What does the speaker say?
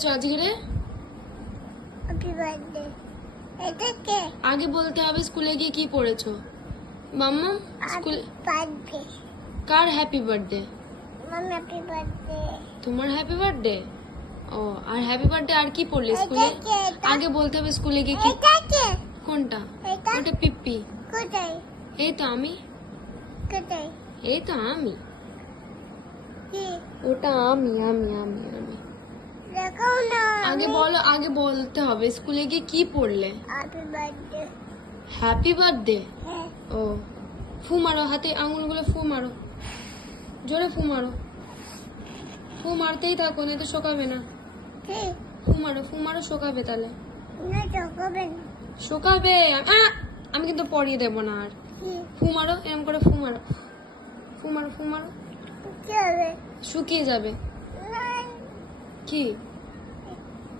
পড়েছো আজকে রে? Happy birthday. এটা কে? আগে বলতে হবে স্কুলে গিয়ে কি পড়েছো। মাম্মা স্কুল বার্থডে। কার happy birthday? Mamma happy birthday. তোমার হ্যাপি বার্থডে। ও আর হ্যাপি বার্থডে আর কি পড়লে স্কুলে? এটা কে? আগে বলতে হবে স্কুলে গিয়ে কি। এটা কে? কোনটা? এটা? ওটা পিপ্পি। কোথায়? এই তো আমি। কোথায়? এই তো আমি। কি? ওটা আমি আমি আমি আমি দেখাও না। আগে বলো, আগে বলতে হবে স্কুলে গিয়ে কি পড়লে। Happy birthday. Happy birthday. হ্যাঁ। ও ফু মারো, হাতে আঙুলগুলো ফু মারো, জোরে ফু মারো। ফু মারতেই থাকো, না তো শোকাবে না। কি? ফু মারো শোকাবে তাহলে। না চোখাবে না। শোকাবে। আমি কিন্তু পরিয়ে দেবো না আর। কি? ফু মারো, এরকম করে ফু মারো, ফু মারো, ফু মারো। কি হবে? শুকিয়ে যাবে। না। কি?